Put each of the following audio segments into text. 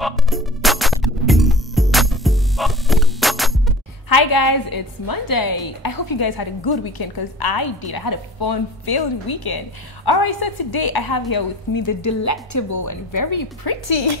Hi guys, it's Monday. I hope you guys had a good weekend because I did. I had a fun-filled weekend. Alright, so today I have here with me the delectable and very pretty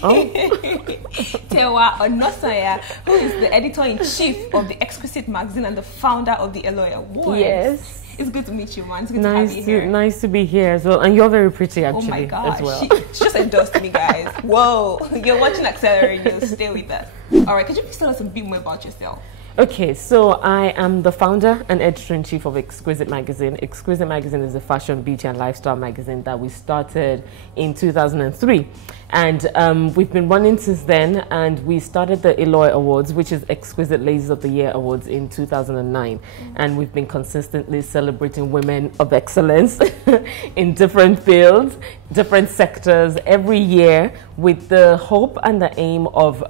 Tewa Onasanya, who is the editor-in-chief of the Exquisite magazine and the founder of the Eloy Awards. Yes. It's good to meet you, man. It's good to have you here. Nice to be here as well. And you're very pretty, actually. Oh my gosh. As well. She just endorsed me, guys. Whoa. You're watching Accelerate. You'll stay with us. Alright, could you please tell us a bit more about yourself? Okay, so I am the founder and editor-in-chief of Exquisite magazine. Exquisite magazine is a fashion, beauty, and lifestyle magazine that we started in 2003. And we've been running since then, and we started the Eloy Awards, which is Exquisite Ladies of the Year Awards, in 2009. And we've been consistently celebrating women of excellence in different fields, different sectors, every year, with the hope and the aim of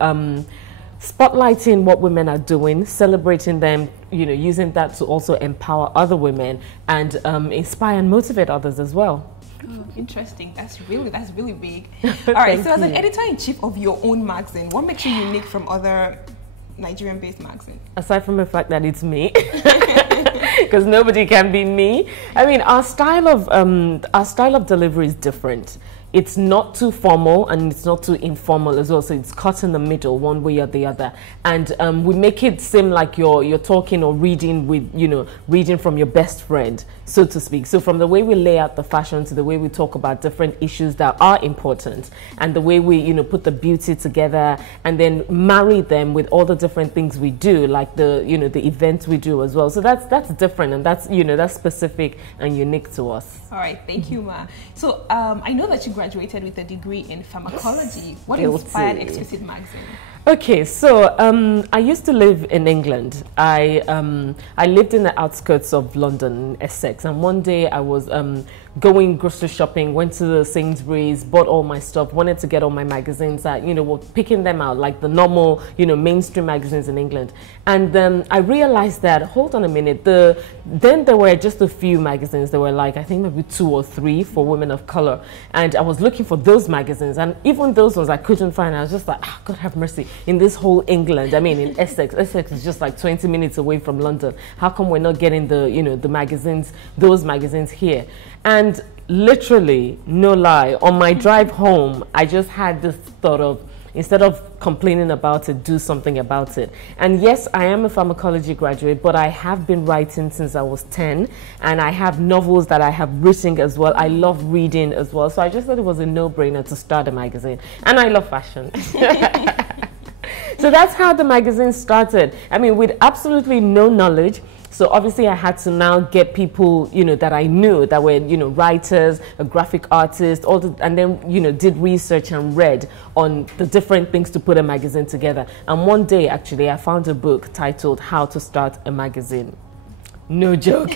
spotlighting what women are doing, celebrating them, you know, using that to also empower other women and inspire and motivate others as well. Oh, interesting. That's really big. All right. So, as an editor-in-chief of your own magazine, what makes you unique from other Nigerian-based magazines? Aside from the fact that it's me, because nobody can be me. I mean, our style of delivery is different. It's not too formal and it's not too informal as well. So it's cut in the middle, one way or the other. And we make it seem like you're talking or reading with, you know, reading from your best friend, so to speak. So from the way we lay out the fashion to the way we talk about different issues that are important, and the way we, you know, put the beauty together and then marry them with all the different things we do, like the, you know, the events we do as well. So that's different, and that's, you know, that's specific and unique to us. All right, thank you, Ma. So I know that you graduated with a degree in pharmacology. What inspired Exquisite magazine? Okay, so I used to live in England. I lived in the outskirts of London, Essex, and one day I was going grocery shopping, went to the Sainsbury's, bought all my stuff, wanted to get all my magazines that, you know, were picking them out, like the normal, you know, mainstream magazines in England. And I realized that, hold on a minute, then there were just a few magazines. There were like, I think maybe 2 or 3 for women of color. And I was looking for those magazines, and even those ones I couldn't find. I was just like, oh, God have mercy. In this whole England, I mean, in Essex is just like 20 minutes away from London. How come we're not getting the, you know, the magazines, those magazines here? And literally, no lie, on my drive home, I just had this thought of, instead of complaining about it, do something about it. And yes, I am a pharmacology graduate, but I have been writing since I was 10, and I have novels that I have written as well. I love reading as well. So I just thought it was a no-brainer to start a magazine. And I love fashion. So that's how the magazine started. I mean, with absolutely no knowledge. So obviously I had to now get people, you know, that I knew that were, you know, writers, a graphic artist, and then, you know, did research and read on the different things to put a magazine together. And one day, actually, I found a book titled How to Start a Magazine. No joke.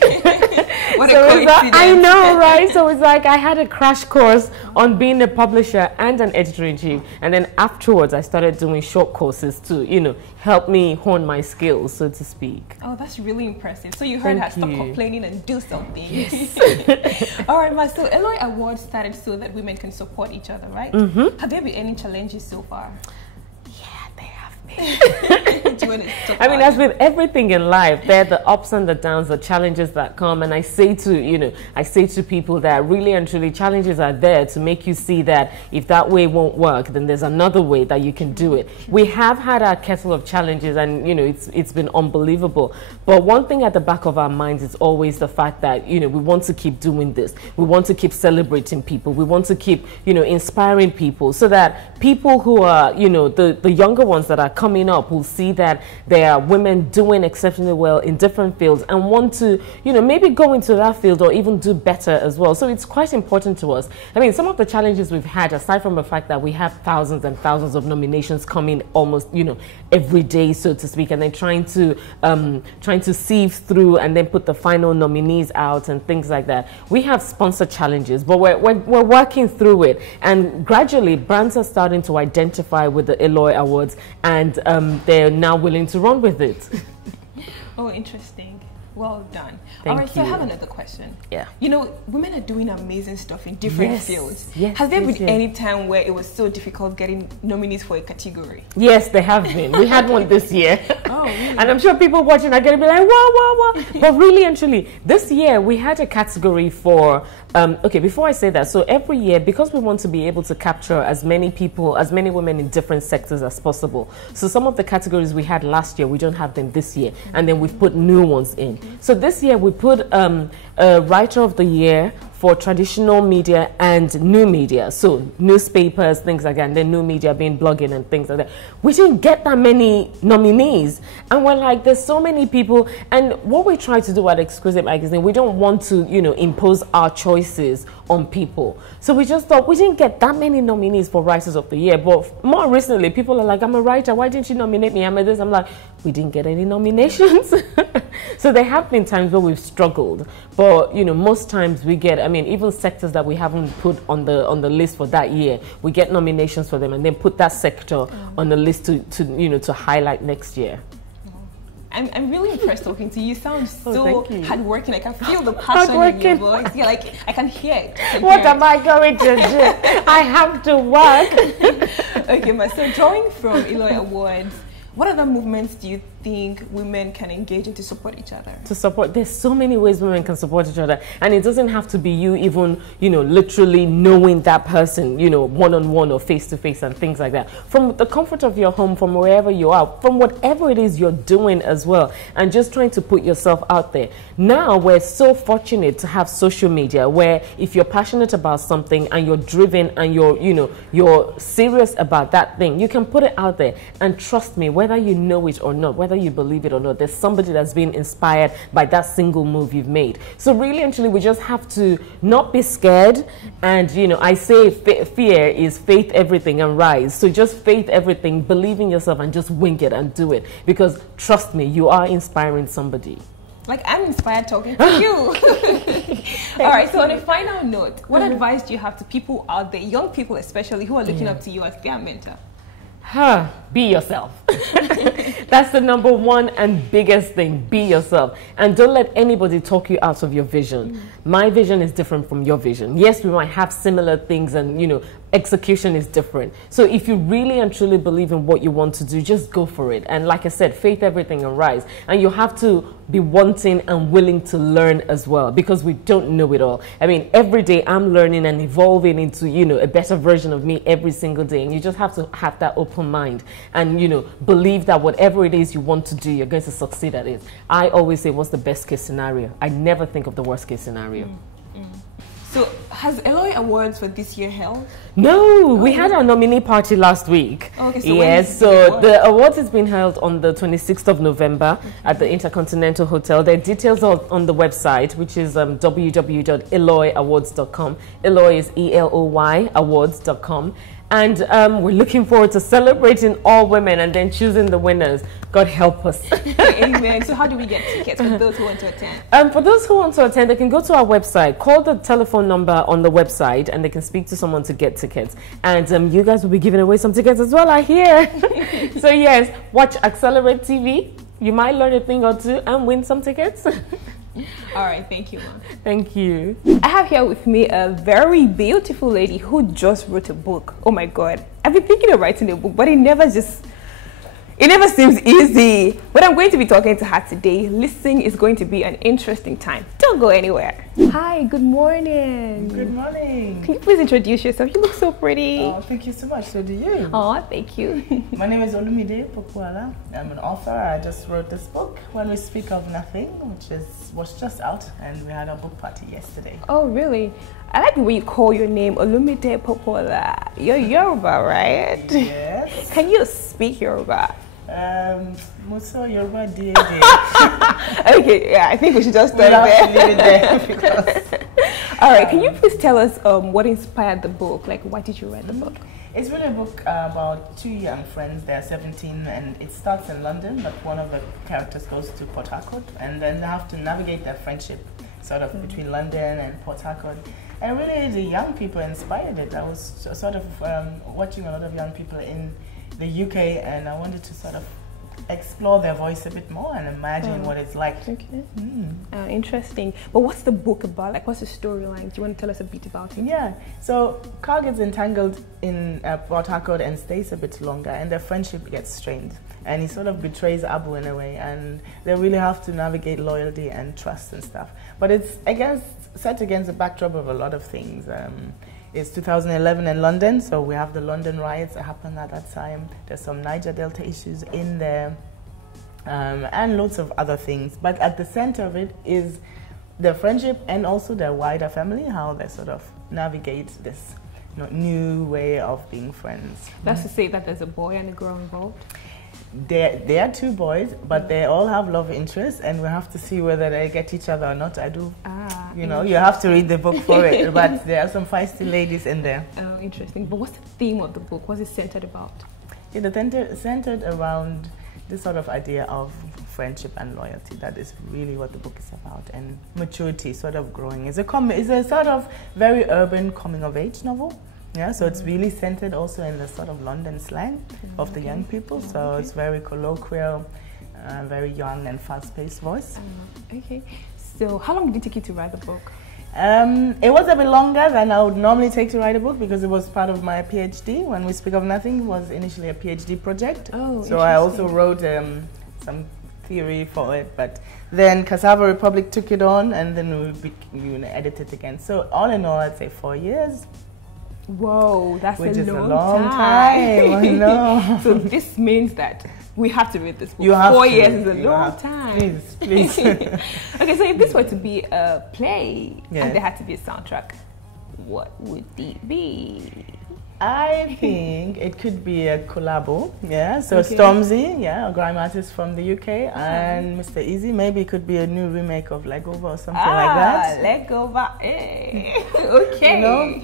What a coincidence. I know, right? So it's like I had a crash course on being a publisher and an editor-in-chief. And then afterwards, I started doing short courses to, you know, help me hone my skills, so to speak. Oh, that's really impressive. So you heard her stop complaining and do something. Yes. All right, Ma. So Eloy Awards started so that women can support each other, right? Mm-hmm. Have there been any challenges so far? I mean, as with everything in life, there are the ups and the downs, the challenges that come. And I say to, you know, I say to people that really and truly challenges are there to make you see that if that way won't work, then there's another way that you can do it. We have had our kettle of challenges, and, you know, it's been unbelievable. But one thing at the back of our minds is always the fact that, you know, we want to keep doing this. We want to keep celebrating people. We want to keep, you know, inspiring people, so that people who are, you know, the younger ones that are coming up will see that there are women doing exceptionally well in different fields and want to, you know, maybe go into that field or even do better as well. So it's quite important to us. I mean, some of the challenges we've had, aside from the fact that we have thousands and thousands of nominations coming almost, you know, every day, so to speak, and then trying to sieve through and then put the final nominees out and things like that. We have sponsor challenges, but we're working through it, and gradually brands are starting to identify with the Eloy Awards, and they're now willing to run with it. Oh, interesting. Well done. Thank All right, so I you. have another question. Yeah. You know, women are doing amazing stuff in different fields. Yes, Has there yes, been yes. any time where it was so difficult getting nominees for a category? Yes, they have been. We had one this year. Oh, really? And I'm sure people watching are going to be like, wow. But really and truly, this year we had a category for, okay, before I say that, so every year, because we want to be able to capture as many people, as many women in different sectors as possible. So some of the categories we had last year, we don't have them this year. And then we've put new ones in. So this year we put Writer of the Year for traditional media and new media. So newspapers, things like that, and then new media being blogging and things like that. We didn't get that many nominees. And we're like, there's so many people. And what we try to do at Exquisite Magazine, we don't want to, you know, impose our choices on people. So we just thought we didn't get that many nominees for Writers of the Year. But more recently, people are like, I'm a writer. Why didn't you nominate me? I'm a this. I'm like, we didn't get any nominations. So there have been times where we've struggled. But, you know, most times we get, I mean, even sectors that we haven't put on the list for that year, we get nominations for them and then put that sector on the list to you know, to highlight next year. I'm really impressed talking to you. You sound so thank you. hardworking. I can feel the passion in your voice. Yeah, like I can hear it. What am I going to do? I have to work. Okay, ma, so drawing from Eloy Awards, what other movements do you think women can engage in to support each other? To support, there's so many ways women can support each other, and it doesn't have to be you even, you know, literally knowing that person, you know, one-on-one or face-to-face and things like that. From the comfort of your home, from wherever you are, from whatever it is you're doing as well, and just trying to put yourself out there. Now we're so fortunate to have social media where if you're passionate about something and you're driven and you're, you know, you're serious about that thing, you can put it out there. And trust me, whether you know it or not, whether you believe it or not, there's somebody that's been inspired by that single move you've made. So really and truly, we just have to not be scared. And, you know, I say fear is faith everything and rise. So just faith everything, believe in yourself and just wing it and do it. Because trust me, you are inspiring somebody. Like, I'm inspired talking to you. All right, so on a final note, what advice do you have to people out there, young people especially, who are looking up to you as their mentor? Be yourself. That's the number one and biggest thing. Be yourself. And don't let anybody talk you out of your vision. My vision is different from your vision. Yes, we might have similar things and, you know, execution is different. So if you really and truly believe in what you want to do, just go for it. And like I said, faith everything and rise. And you have to be wanting and willing to learn as well, because we don't know it all. I mean, every day I'm learning and evolving into, you know, a better version of me every single day. And you just have to have that open mind and, you know, believe that whatever it is you want to do, you're going to succeed at it. I always say, what's the best case scenario? I never think of the worst case scenario. So, has Eloy Awards for this year held? No, we had our nominee party last week. Okay, so yes, so the awards is being held on the 26th of November at the Intercontinental Hotel. There are details on the website, which is www.eloyawards.com. Eloy is E-L-O-Y, awards.com. And we're looking forward to celebrating all women and then choosing the winners. God help us. Amen. So how do we get tickets for those who want to attend? For those who want to attend, they can go to our website, call the telephone number on the website, and they can speak to someone to get tickets. And you guys will be giving away some tickets as well, I hear. So yes, watch Accelerate TV. You might learn a thing or two and win some tickets. All right, thank you, Mom. Thank you. I have here with me a very beautiful lady who just wrote a book. Oh my God. I've been thinking of writing a book, but it never seems easy. But I'm going to be talking to her today. Listening is going to be an interesting time. Don't go anywhere. Hi, good morning. Good morning. Can you please introduce yourself? You look so pretty. Oh, thank you so much. So do you. Oh, thank you. My name is Olumide Popoola. I'm an author. I just wrote this book, When We Speak of Nothing, which was just out, and we had a book party yesterday. Oh, really? I like the way you call your name, Olumide Popoola. You're Yoruba, right? Yes. Can you speak Yoruba? Muso Yoruba Day. Okay, yeah, I think we should just start there. All right, can you please tell us what inspired the book? Like, why did you write the book? It's really a book about two young friends. They're 17, and it starts in London, but one of the characters goes to Port Harcourt, and then they have to navigate their friendship sort of between London and Port Harcourt. And really, the young people inspired it. I was sort of watching a lot of young people in the UK, and I wanted to sort of explore their voice a bit more and imagine what it's like. Okay. Interesting. But what's the book about? Like, what's the storyline? Do you want to tell us a bit about it? Yeah. So Carl gets entangled in Port Harcourt and stays a bit longer, and their friendship gets strained. And he sort of betrays Abu in a way, and they really have to navigate loyalty and trust and stuff. But it's set against the backdrop of a lot of things. It's 2011 in London, so we have the London riots that happened at that time. There's some Niger Delta issues in there, and lots of other things. But at the center of it is their friendship and also their wider family, how they sort of navigate this new way of being friends. That's to say that there's a boy and a girl involved? They are two boys, but they all have love interests, and we have to see whether they get each other or not. You have to read the book for it, but there are some feisty ladies in there. Oh, interesting. But what's the theme of the book? What's it centered about? It's centered around this sort of idea of friendship and loyalty. That is really what the book is about, and maturity, sort of growing. It's a sort of very urban coming-of-age novel. Yeah, so it's really centered also in the sort of London slang of the young people. So it's very colloquial, very young and fast-paced voice. Okay. So how long did it take you to write the book? It was a bit longer than I would normally take to write a book because it was part of my PhD. When we speak of nothing, it was initially a PhD project. Oh, so I also wrote some theory for it, but then Cassava Republic took it on, and then we edited it again. So all in all, I'd say 4 years. Whoa, that's Which is long a long time. I know. So this means that we have to read this book. You have 4 to. years is a long time. Please. Okay, so if this were to be a play Yes. and there had to be a soundtrack, what would it be? I think it could be a collabo, yeah. So Okay. Stormzy, yeah, a grime artist from the UK, and Mr. Easy. Maybe it could be a new remake of Legova or something like that. Legova. Okay. You know?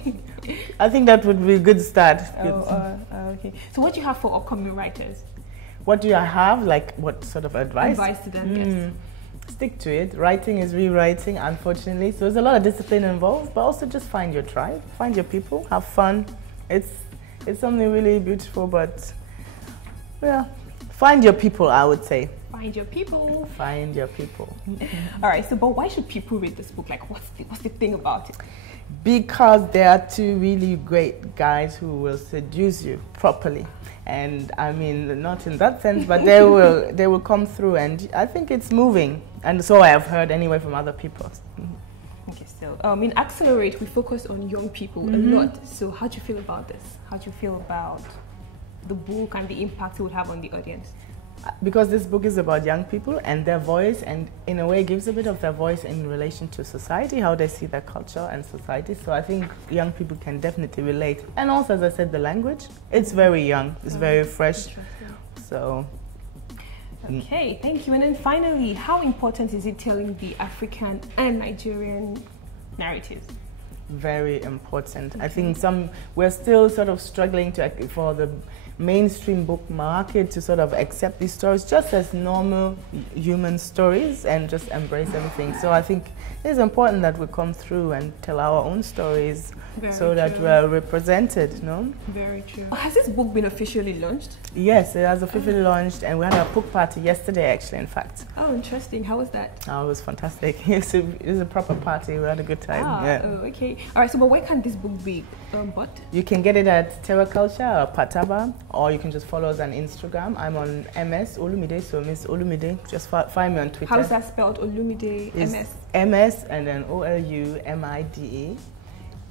I think that would be a good start. Okay. So what do you have for upcoming writers? What do I have? Like, what sort of advice? Advice to them, yes. Stick to it. Writing is rewriting, unfortunately. So there's a lot of discipline involved, but also just find your tribe, find your people, have fun. It's something really beautiful, but yeah, find your people, I would say. Find your people. Find your people. All right. So, but why should people read this book? Like, what's the thing about it? Because there are two really great guys who will seduce you properly, and I mean not in that sense, but they will come through, and I think it's moving, and so I have heard anyway from other people. Okay, so in Accelerate we focus on young people a lot. So how do you feel about this? How do you feel about the book and the impact it would have on the audience? Because this book is about young people and their voice, and in a way gives a bit of their voice in relation to society, how they see their culture and society. So I think young people can definitely relate. And also, as I said, the language, it's very young, it's very fresh. So. Okay, thank you. And then finally, how important is it telling the African and Nigerian narratives? Very important. I think we're still sort of struggling for the mainstream book market to sort of accept these stories just as normal human stories and just embrace everything. So I think it's important that we come through and tell our own stories that we're represented, no? Very true. Has this book been officially launched? Yes, it has officially launched, and we had a book party yesterday, actually, in fact. Oh, interesting. How was that? Oh, it was fantastic. It was a proper party. We had a good time. Oh, okay. All right, so but where can this book be bought? You can get it at Tewa Culture or Pataba, or you can just follow us on Instagram. I'm on MS Olumide, so Miss Olumide. Just find me on Twitter. How is that spelled? Olumide, MS? MS and then OLUMIDE.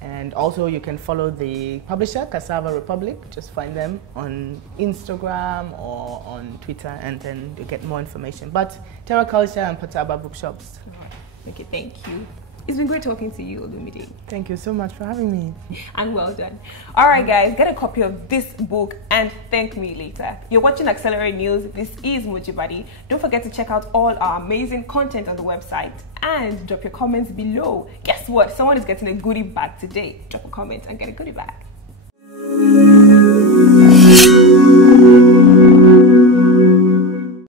And also you can follow the publisher, Cassava Republic. Just find them on Instagram or on Twitter, and then you get more information. But Terra Culture and Pataba bookshops. Okay, thank you. It's been great talking to you, Olumide. Thank you so much for having me. And well done. All right, guys, get a copy of this book and thank me later. You're watching Accelerate News. This is Mujibadi. Don't forget to check out all our amazing content on the website and drop your comments below. Guess what? Someone is getting a goodie bag today. Drop a comment and get a goodie bag.